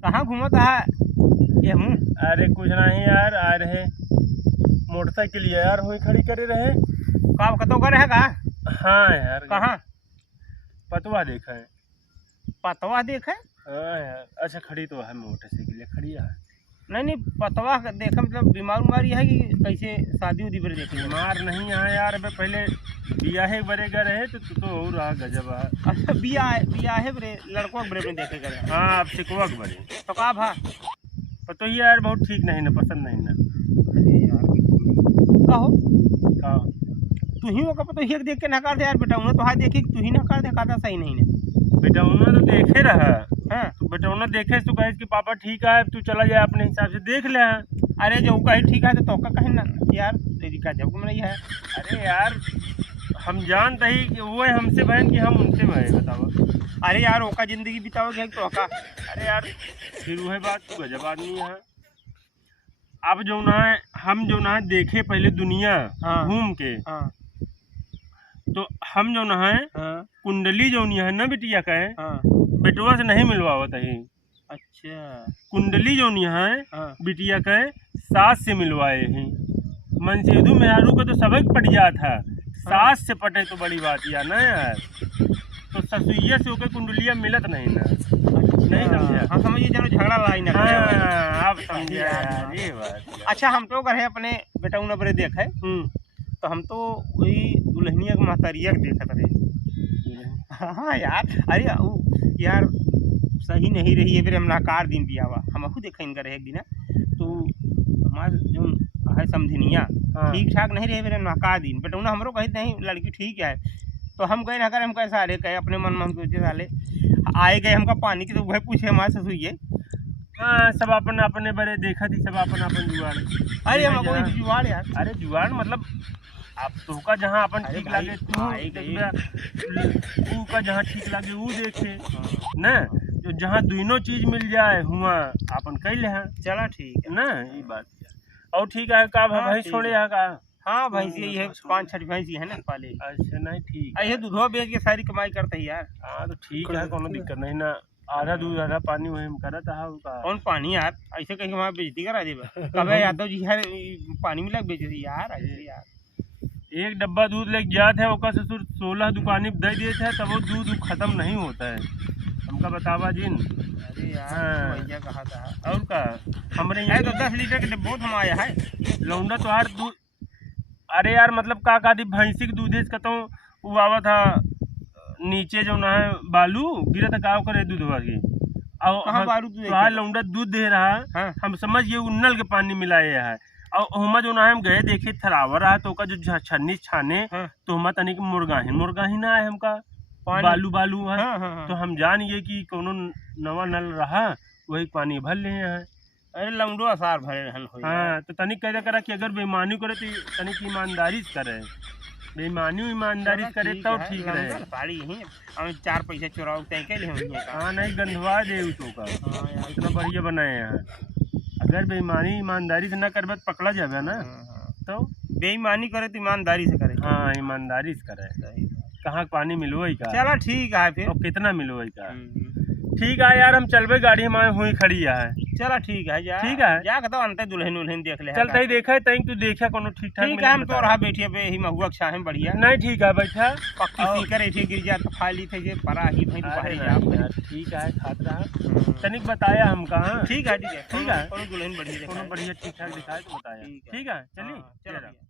कहाँ घूमत है ये हूँ? अरे कुछ नहीं यार, आ रहे मोटरसाइकिल यार हुई खड़ी करे रहे। का कतो करे है का? हाँ यार, कहाँ? पतवा देखा है। पतवा देखे? हाँ यार, अच्छा खड़ी तो है मोटरसाइकिल खड़ी है। नहीं पतवा देखे मतलब बीमार उमारी है कि कैसे शादी उदी पर देखे? बीमार नहीं है यार, अबे पहले बियाहे बरेगा रहे तो और रहा गजब है। अच्छा बियाहे बरे लड़कों बरे में देखे करे? हाँ अब सिकवा के बरे तो का भा? तो यार बहुत ठीक नहीं ना, पसंद नहीं ना। अरे यार कहो का तू ही वो कब तो एक देख के नकार दे यार बेटा, उन्हें तो हाथ देखी तू ही नकार दे, खाता सही नहीं ने बेटा उन्होंने तो देखे रहा। हाँ तो बेटा उन्होंने देखे तो कहे कि पापा ठीक है, तू चला जाए अपने हिसाब से देख ले। अरे जो कहीं ठीक है तो का कहीं ना यार तेरी का जब नहीं है। अरे यार हम जानते ही कि वो है हमसे बहन कि हम उनसे बहन, बताओ। अरे यार ओका जिंदगी बिताओगे तो का? अरे यार फिर वही बात, तू गजब आदमी है। अब जो ना है हम जो ना है देखे पहले दुनिया हाँ। घूम के, हाँ तो हम जो ना है हाँ कुंडली जो है ना बिटिया का है, हाँ। बेटवा से नहीं मिलवावत है। अच्छा कुंडली जो है हाँ बिटिया का सास से मिलवाए हैं। मनसेधु मेहरू का तो सबक पट गया था, सास से पटे तो बड़ी बात यार ना यार। तो ससुइया से होकर कुंडलिया मिलत नहीं ना। नहीं समझा? हाँ समझिए, चलो झगड़ा लड़ाई ना करे। हाँ अब समझे यार ये बात। अच्छा हम तो करे अपने बेटा उन बरे देखे तो हम तो वही दुल्हनिया के महतरिया के देखत रहे। हाँ यार, अरे यार सही नहीं रही है, फिर हम नकार दिन भी आवा हम खुद देखे इनका रहे एक दिन तो हमारे जो है समझनिया ठीक ठाक नहीं रहे, फिर नकार दिन बेटा उन्हें हमरो कही नहीं लड़की ठीक है। तो हम गए नगर, हम कैसा अरे कहे अपने मन में हम सोचे साले आए गए हमका पानी की तो वह पूछे हमारे ससुइये। हाँ सब अपने अपने बड़े देखा थी, सब अपन अपन जुगाड़। अरे हम कोई जुगाड़ यार, अरे जुगाड़ मतलब आप तो का जहाँ अपन ठीक लागे तू का जहाँ ठीक लागे वो देखे ना, जो जहाँ दोनों चीज मिल जाए हुआ अपन कह ले। चला ठीक है ना ये बात। और ठीक है का भाई छोड़े है का? हाँ भैंसी ये 5-6 भैंसी है ना पाले। अच्छा नहीं ठीक ये दूधवा बेच के सारी कमाई करते है यार। हाँ तो ठीक है, कोनो दिक्कत नहीं ना। आधा दूध आधा पानी वही करता है का। कौन पानी यार, ऐसे कहीं हमारा बेइज्जती करा देगा कभी यादव जी यार पानी मिला बेच दी यार ऐसे यार। एक डब्बा दूध लेके जाते है ओका ससुर 16 दुकानी दे देते है, तब वो दूध खत्म नहीं होता है। हमका बतावा जिन। अरे यार भैया कहा था और का हमारे यहाँ तो 10 लीटर के डिब्बो हम आया है लौंडा तो हर दूध। अरे यार मतलब का दी भैंसी के दूधे से कहता वो आवा था नीचे जो ना है बालू गिरा था गाँव करे दूध वाली और लौंडा दूध दे रहा। हाँ। हम समझ ये उन्नल के पानी मिलाए है और हम जो ना हम गए देखे थरावर रहा तो जो छन्नी छाने। हाँ। तो हम तनिक मुर्गाहीन आए हमका बालू बालू है। हाँ। तो हम जान गए कि कोनो नवा नल रहा वही पानी भर ले हैं। अरे लंगड़ो आसार भरे रहन हो। हाँ तो तनिक कह करा कि अगर बेईमानी करे तो तनिक ईमानदारी से करे, बेईमानी ईमानदारी करे तो ठीक रहे। साड़ी ही हम 4 पैसे चुराओ तय के लिए। हाँ नहीं गंधवा दे तो का इतना बढ़िया बनाए हैं। अगर बेईमानी ईमानदारी से ना करबे तो पकड़ा जाबे ना। तो बेईमानी करे तो ईमानदारी से करे। हाँ ईमानदारी से करे। कहाँ पानी मिलो का? चला ठीक है फिर। तो कितना मिलो का? ठीक है यार हम चलबे, गाड़ी हमारे हुई खड़ी है। चला ठीक है जा, ठीक है जा तो अंत दुल्हन उल्हन देख ले। चलते ही देखा है तू देखा कोनो ठीक ठाक। ठीक है हम तो रहा बैठिए पे ही महुआ छाहे बढ़िया। नहीं ठीक है बैठा पक्की सीकर ऐसे गिर जा तो खा ली थे जे परा ही भाई बाहर जा। ठीक है खात रहा तनिक बताया हम कहाँ। ठीक है ठीक है कोनो दुल्हन बढ़िया कोनो बढ़िया ठीक ठाक दिखाए तो बताया। ठीक है चलिए।